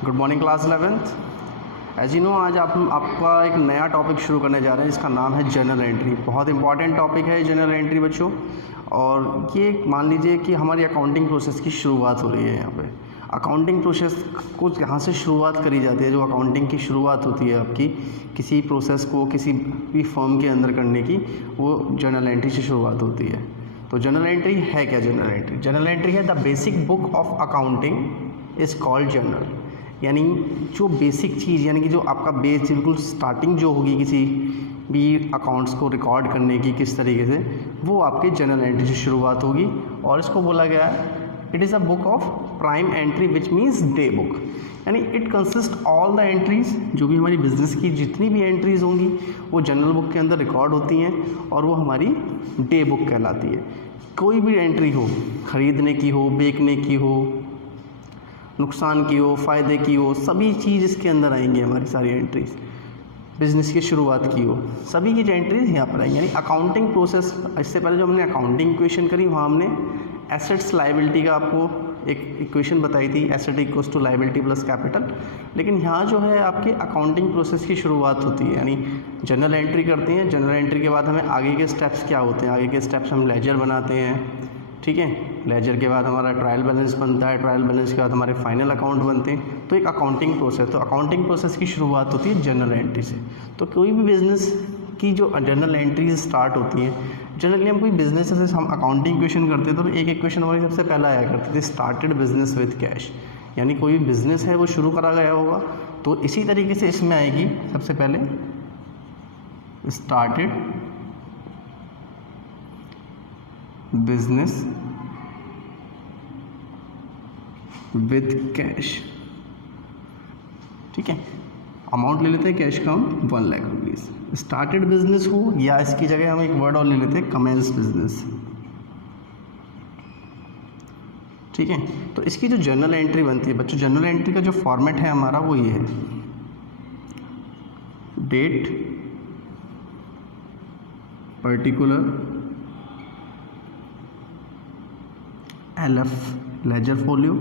Good morning class 11th। As you know आज आपका एक नया टॉपिक शुरू करने जा रहे हैं, इसका नाम है जर्नल एंट्री। बहुत इंपॉर्टेंट टॉपिक है जर्नल एंट्री बच्चों। और ये मान लीजिए कि हमारी अकाउंटिंग प्रोसेस की शुरुआत हो रही है। यहाँ पे अकाउंटिंग प्रोसेस को यहाँ से शुरुआत करी जाती है। जो अकाउंटिंग की शुरुआत होती है आपकी किसी प्रोसेस को किसी भी फर्म के अंदर करने की, वो जर्नल एंट्री से शुरुआत होती है। तो जर्नल एंट्री है क्या? जर्नल एंट्री है the basic book of accounting is called journal. यानी जो बेसिक चीज़, यानी कि जो आपका बेस बिल्कुल स्टार्टिंग जो होगी किसी भी अकाउंट्स को रिकॉर्ड करने की किस तरीके से, वो आपके जर्नल एंट्री से शुरुआत होगी। और इसको बोला गया है it is a book of prime entry which means day book. यानी it consist all the entries, जो भी हमारी बिजनेस की जितनी भी एंट्रीज होंगी वो जर्नल बुक के अंदर रिकॉर्ड होती हैं और वो हमारी डे बुक कहलाती है। कोई भी एंट्री हो, ख़रीदने की हो, बेचने की हो, नुकसान की हो, फ़ायदे की हो, सभी चीज़ इसके अंदर आएंगी। हमारी सारी एंट्रीज बिज़नेस की शुरुआत की हो, सभी की एंट्रीज यहाँ पर आएंगी। यानी अकाउंटिंग प्रोसेस, इससे पहले जो हमने अकाउंटिंग इक्वेशन करी वहाँ हमने एसेट्स लायबिलिटी का आपको एक इक्वेशन बताई थी, asset equals to liability plus capital. लेकिन यहाँ जो है आपके अकाउंटिंग प्रोसेस की शुरुआत होती है। यानी जर्नल एंट्री करते हैं, जर्नल एंट्री के बाद हमें आगे के स्टेप्स क्या होते हैं, आगे के स्टेप्स हम लेजर बनाते हैं, ठीक है। लेजर के बाद हमारा ट्रायल बैलेंस बनता है, ट्रायल बैलेंस के बाद हमारे फाइनल अकाउंट बनते हैं। तो एक अकाउंटिंग प्रोसेस, तो अकाउंटिंग प्रोसेस की शुरुआत होती है जर्नल एंट्री से। तो कोई भी बिज़नेस की जो जर्नल एंट्रीज स्टार्ट होती हैं, जनरली हम कोई बिजनेस से हम अकाउंटिंग इक्वेशन करते तो एक इक्वेशन हमारी सबसे पहला आया करती थी, स्टार्टेड बिजनेस विद कैश। यानी कोई भी बिजनेस है वो शुरू करा गया होगा, तो इसी तरीके से इसमें आएगी सबसे पहले स्टार्टेड बिजनेस विद कैश, ठीक है। अमाउंट ले लेते हैं कैश का हम 1 लाख रुपीज़। स्टार्टेड बिजनेस हो या इसकी जगह हम एक वर्ड और ले लेते हैं कमेंस बिजनेस, ठीक है। तो इसकी जो जर्नल एंट्री बनती है बच्चों, जर्नल एंट्री का जो फॉर्मेट है हमारा वो ये है, date, particular, LF ledger folio,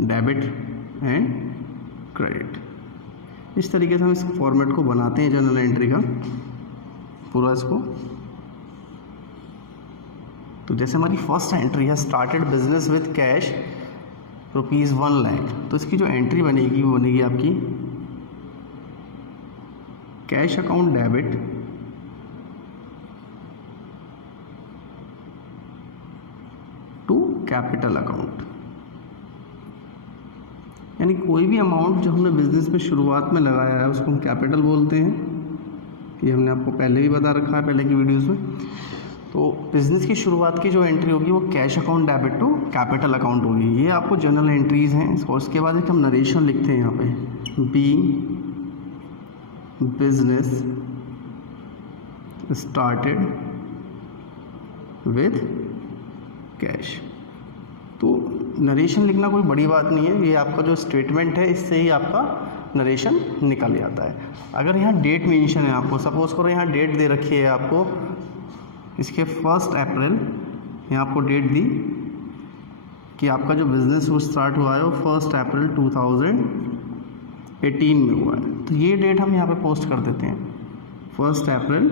debit and credit. इस तरीके से हम इस फॉर्मेट को बनाते हैं जर्नल एंट्री का पूरा इसको। तो जैसे हमारी फर्स्ट एंट्री है started business with cash ₹1 lakh, तो इसकी जो एंट्री बनेगी वो बनेगी आपकी cash account debit to capital account. यानी कोई भी अमाउंट जो हमने बिज़नेस में शुरुआत में लगाया है उसको हम कैपिटल बोलते हैं। ये हमने आपको पहले भी बता रखा है पहले की वीडियोस में। तो बिज़नेस की शुरुआत की जो एंट्री होगी वो cash account debit to capital account होगी। ये आपको जर्नल एंट्रीज़ हैं। और उसके बाद एक हम नरेशन लिखते हैं यहाँ पे, being business started with cash. तो नरेशन लिखना कोई बड़ी बात नहीं है, ये आपका जो स्टेटमेंट है इससे ही आपका नरेशन निकल जाता है। अगर यहाँ डेट मेंशन है, आपको सपोज करो यहाँ डेट दे रखी है आपको इसके 1 अप्रैल, यहाँ आपको डेट दी कि आपका जो बिज़नेस वो स्टार्ट हुआ है वो 1 अप्रैल 2018 में हुआ है। तो ये डेट हम यहाँ पे पोस्ट कर देते हैं 1 अप्रैल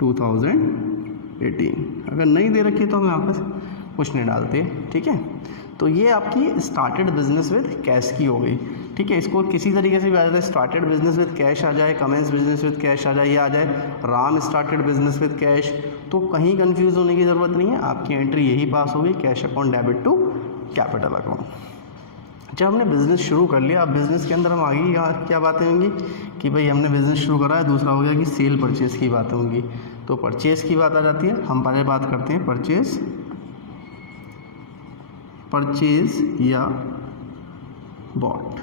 2018। अगर नहीं दे रखी तो हम यहाँ पे कुछ नहीं डालते, ठीक है। तो ये आपकी स्टार्टेड बिजनेस विद कैश की हो गई, ठीक है। इसको किसी तरीके से भी आ जाए, स्टार्टेड बिजनेस विद कैश आ जाए, कमेंस बिजनेस विद कैश आ जाए, या आ जाए Ram started business with cash, तो कहीं कंफ्यूज होने की ज़रूरत नहीं है। आपकी एंट्री यही पास होगी, cash account debit to capital account. जब हमने बिज़नेस शुरू कर लिया, अब बिज़नेस के अंदर हम आगे क्या बातें होंगी कि भाई हमने बिज़नेस शुरू करा है। दूसरा हो गया कि सेल परचेज़ की बातें होंगी। तो परचेज़ की बात आ जाती है। हम पहले बात करते हैं परचेज या बॉट,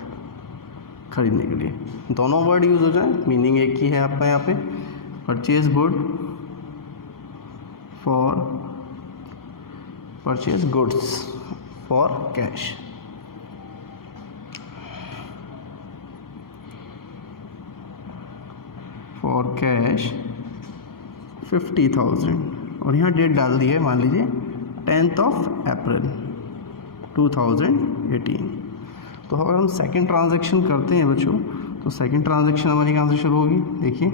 खरीदने के लिए। दोनों वर्ड यूज़ हो जाए, मीनिंग एक ही है आपका यहाँ पे। Purchase good for purchase goods for cash. For cash 50,000 और यहाँ डेट डाल दी है, मान लीजिए 10th of April 2018। तो अगर हम सेकंड ट्रांजैक्शन करते हैं बच्चों, तो सेकंड ट्रांजैक्शन हमारी कहाँ से शुरू होगी, देखिए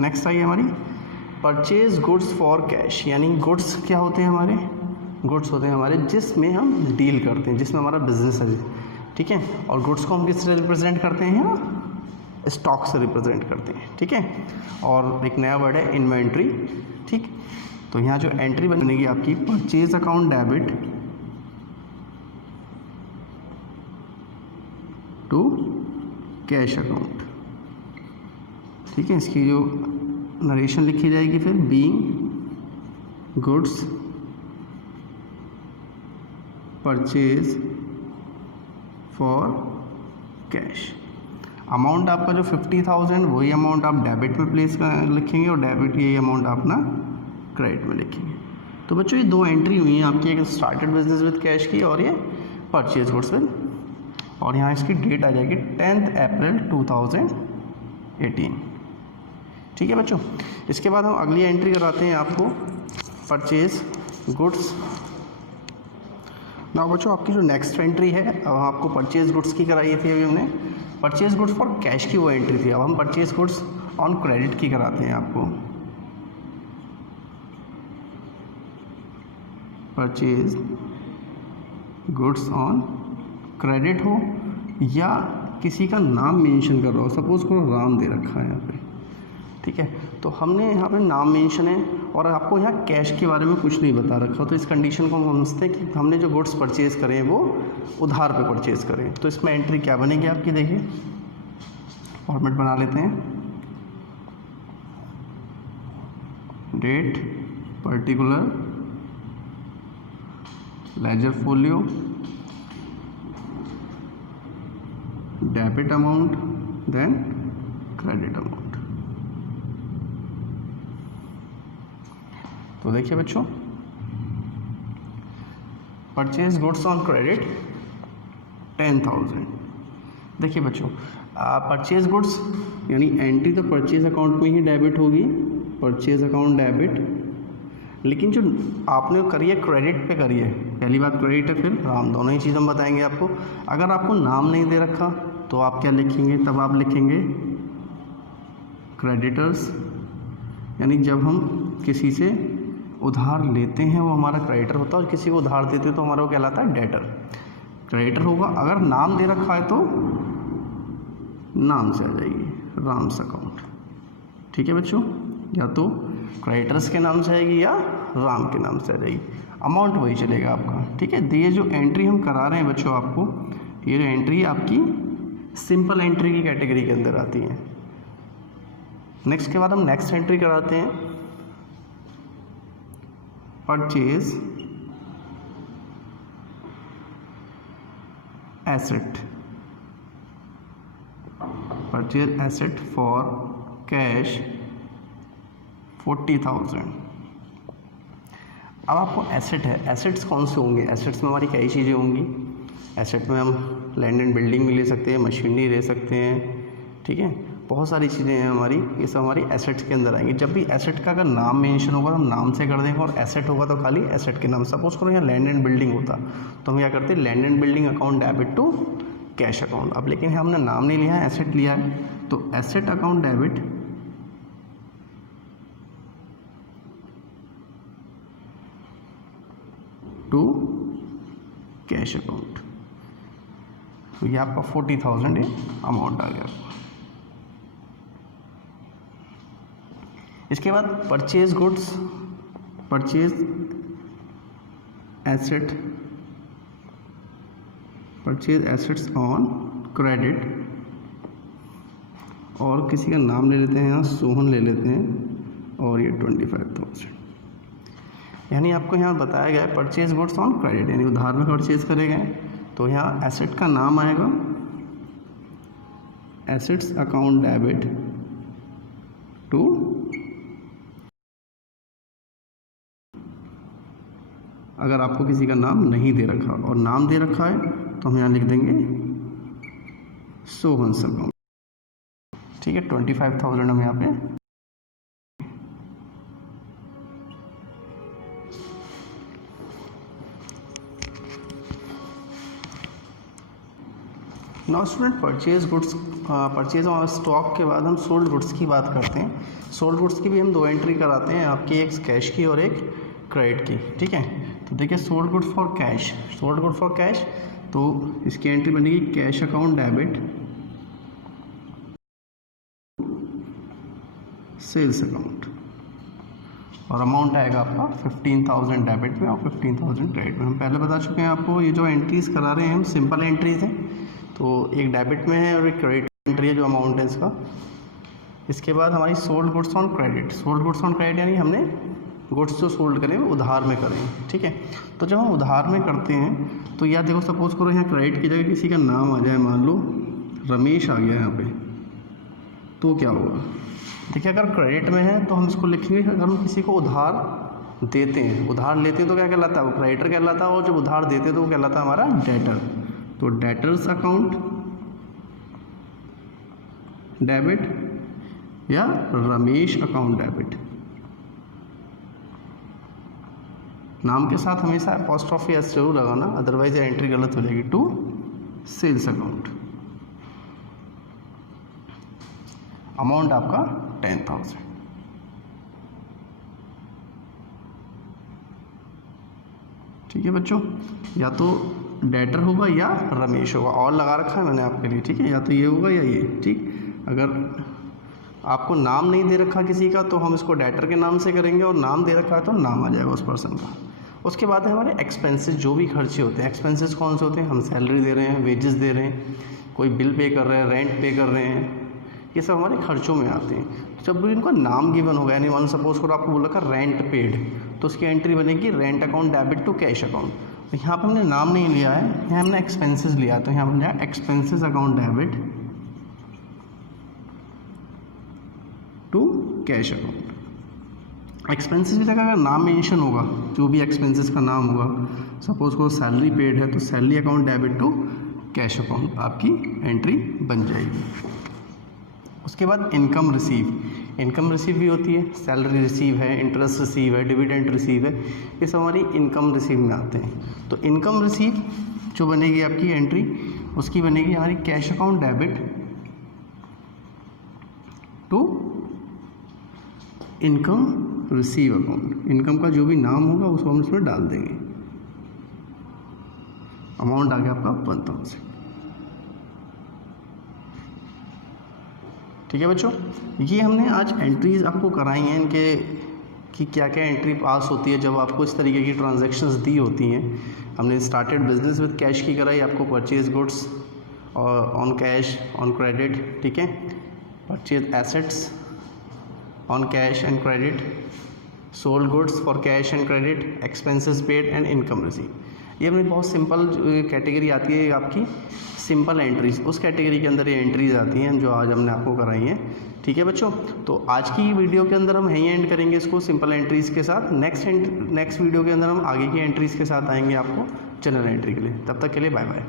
नेक्स्ट आई हमारी परचेज गुड्स फॉर कैश। यानी गुड्स क्या होते हैं हमारे, गुड्स होते हैं हमारे जिसमें हम डील करते हैं, जिसमें हमारा बिजनेस है, ठीक है। और गुड्स को हम किससे रिप्रेजेंट करते हैं, यहाँ स्टॉक से रिप्रेजेंट करते हैं, ठीक है। और एक नया वर्ड है इन्वेंट्री, ठीक। तो यहाँ जो एंट्री बनेगी आपकी purchase account debit to cash account, ठीक है। इसकी जो नरेशन लिखी जाएगी फिर being goods purchase for cash. Amount आपका जो 50,000 वही अमाउंट आप डेबिट में प्लेस लिखेंगे और डेबिट यही अमाउंट आप ना क्रेडिट में लिखेंगे। तो बच्चों ये दो एंट्री हुई हैं आपकी, एक स्टार्टेड बिजनेस विद कैश की और ये परचेज गुड्स विद, और यहाँ इसकी डेट आ जाएगी 10 अप्रैल 2018, ठीक है बच्चों। इसके बाद हम अगली एंट्री कराते हैं आपको परचेज गुड्स। ना बच्चों आपकी जो नेक्स्ट एंट्री है, अब आपको परचेज गुड्स की कराई थी अभी हमने, परचेज गुड्स फॉर कैश की वो एंट्री थी। अब हम परचेज गुड्स ऑन क्रेडिट की कराते हैं आपको। परचेज गुड्स ऑन क्रेडिट हो या किसी का नाम मेंशन कर रहा हो, सपोज को राम दे रखा है यहाँ पे, ठीक है। तो हमने यहाँ पे नाम मेंशन है और आपको यहाँ कैश के बारे में कुछ नहीं बता रखा, तो इस कंडीशन को हम समझते हैं कि हमने जो गुड्स परचेज करे हैं वो उधार पे परचेज करें। तो इसमें एंट्री क्या बनेगी आपकी, देखिए फॉर्मेट बना लेते हैं, date particular ledger folio debit amount then credit amount. तो देखिए बच्चों परचेज गुड्स ऑन क्रेडिट 10,000। देखिए बच्चों परचेज गुड्स यानी एंट्री तो परचेज अकाउंट में ही डेबिट होगी, परचेज अकाउंट डेबिट, लेकिन जो आपने करी है क्रेडिट पे करी है, पहली बात क्रेडिट है फिर राम, दोनों ही चीज़ हम बताएंगे आपको। अगर आपको नाम नहीं दे रखा तो आप क्या लिखेंगे, तब आप लिखेंगे क्रेडिटर्स, यानी जब हम किसी से उधार लेते हैं वो हमारा क्रेडिटर होता है और किसी को उधार देते हैं तो हमारा वो कहलाता है डेटर, क्रेडिटर होगा। अगर नाम दे रखा है तो नाम से आ जाएगी राम्स अकाउंट, ठीक है बच्चों, या तो क्रेडिटर्स के नाम से आएगी या राम के नाम से आ जाएगी, अमाउंट वही चलेगा आपका, ठीक है। ये जो एंट्री हम करा रहे हैं बच्चों आपको, ये जो एंट्री आपकी सिंपल एंट्री की कैटेगरी के अंदर आती है। नेक्स्ट के बाद हम नेक्स्ट एंट्री कराते हैं purchase asset, purchase asset for cash 40,000। अब आपको एसेट है, एसेट्स कौन से होंगे, एसेट्स में हमारी कई चीज़ें होंगी। एसेट में हम लैंड एंड बिल्डिंग भी ले सकते हैं, मशीनरी ले सकते हैं, ठीक है, बहुत सारी चीज़ें हैं हमारी, ये सब हमारी एसेट्स के अंदर आएंगी। जब भी एसेट का अगर नाम मेंशन होगा तो हम नाम से कर देंगे और एसेट होगा तो खाली एसेट के नाम। सपोज करो यहाँ लैंड एंड बिल्डिंग होता तो हम क्या करते हैं, land and building account debit to cash account. अब लेकिन हमने नाम नहीं लिया है, एसेट लिया है, तो asset account debit to cash account. तो ये आपका 40,000 ये अमाउंट आ गया आपका। इसके बाद purchase goods, purchase asset, purchase assets on credit, और किसी का नाम ले लेते हैं, यहाँ सोहन ले लेते हैं, और ये 25,000। यानी आपको यहाँ बताया गया है परचेज गुड्स ऑन क्रेडिट, यानी उधार में परचेज करे गए, तो यहाँ एसेट का नाम आएगा एसेट्स अकाउंट डेबिट टू, अगर आपको किसी का नाम नहीं दे रखा और नाम दे रखा है तो हम यहाँ लिख देंगे सोहन अकाउंट, ठीक है। 25,000 हम यहाँ पे now student purchase on stock के बाद हम सोल्ड गुड्स की बात करते हैं। सोल्ड गुड्स की भी हम 2 एंट्री कराते हैं आपकी, एक कैश की और एक क्रेडिट की, ठीक है। तो देखिए सोल्ड गुड फॉर कैश, तो इसकी एंट्री बनेगी cash account debit sales account, और अमाउंट आएगा आपका 15,000 डेबिट में और 15,000 क्रेडिट में। हम पहले बता चुके हैं आपको, ये जो एंट्रीज करा रहे हैं हम सिंपल एंट्रीज हैं, तो एक डेबिट में है और एक क्रेडिट एंट्री है जो अमाउंट है इसका। इसके बाद हमारी सोल्ड गुड्स ऑन क्रेडिट, यानी हमने गुड्स जो सोल्ड करें वो उधार में करें, ठीक है। तो जब हम उधार में करते हैं तो या देखो सपोज करो यहाँ क्रेडिट की जगह किसी का नाम आ जाए, मान लो रमेश आ गया यहाँ पे, तो क्या होगा? देखिए अगर क्रेडिट में है तो हम इसको लिखेंगे, अगर हम किसी को उधार देते हैं, उधार लेते हैं तो क्या कहलाता है? वो क्रेडिटर कहलाता है, और जब उधार देते हैं तो वो कहलाता है हमारा डेटर। तो डेटर्स अकाउंट डेबिट या रमेश अकाउंट डेबिट, नाम के साथ हमेशा अपॉस्ट्रोफी एस जरूर लगाना, अदरवाइज एंट्री गलत हो जाएगी। टू सेल्स अकाउंट, अमाउंट आपका 10,000, ठीक है बच्चों। या तो डेटर होगा या रमेश होगा, और लगा रखा है मैंने आपके लिए, ठीक है। या तो ये होगा या ये, ठीक। अगर आपको नाम नहीं दे रखा किसी का तो हम इसको डेटर के नाम से करेंगे, और नाम दे रखा है तो नाम आ जाएगा उस पर्सन का। उसके बाद है हमारे एक्सपेंसेस, जो भी खर्चे होते हैं। एक्सपेंसेस कौन से होते हैं? हम सैलरी दे रहे हैं, वेजेस दे रहे हैं, कोई बिल पे कर रहे हैं, रेंट पे कर रहे हैं, ये सब हमारे खर्चों में आते हैं। तो जब भी इनका नाम गिवन होगा, यानी वन सपोज करो आपको बोला का रेंट पेड, तो उसकी एंट्री बनेगी rent account debit to cash account. तो यहाँ पर हमने नाम नहीं लिया है, यहाँ हमने एक्सपेंसेस लिया है, तो यहाँ हमने expenses account debit to cash account. Expenses की जगह अगर नाम मेंशन होगा, जो भी एक्सपेंसेस का नाम होगा, सपोज को सैलरी पेड है तो salary account debit to cash account आपकी एंट्री बन जाएगी। उसके बाद इनकम रिसीव भी होती है, सैलरी रिसीव है, इंटरेस्ट रिसीव है, डिविडेंड रिसीव है, ये सब हमारी इनकम रिसीव में आते हैं। तो इनकम रिसीव जो बनेगी आपकी एंट्री, उसकी बनेगी हमारी cash account debit to income receive account. Income का जो भी नाम होगा उसको हम इसमें डाल देंगे। अमाउंट आ गया आपका 1,000, ठीक है बच्चों। ये हमने आज एंट्रीज आपको कराई हैं इनके कि क्या क्या एंट्री पास होती है जब आपको इस तरीके की ट्रांजैक्शंस दी होती हैं। हमने स्टार्टेड बिजनेस विद कैश की कराई, आपको परचेज गुड्स और ऑन कैश ऑन क्रेडिट, ठीक है, purchase assets on cash and credit, sold goods for cash and credit, expenses paid and income receive. ये अपनी बहुत सिंपल कैटेगरी आती है आपकी सिंपल एंट्रीज, उस कैटेगरी के अंदर ये एंट्रीज आती हैं जो आज हमने आपको कराई हैं, ठीक है बच्चों। तो आज की वीडियो के अंदर हम यहीं एंड करेंगे इसको सिंपल एंट्रीज़ के साथ। नेक्स्ट वीडियो के अंदर हम आगे की एंट्रीज़ के साथ आएंगे आपको जनरल एंट्री के लिए। तब तक के लिए बाय बाय।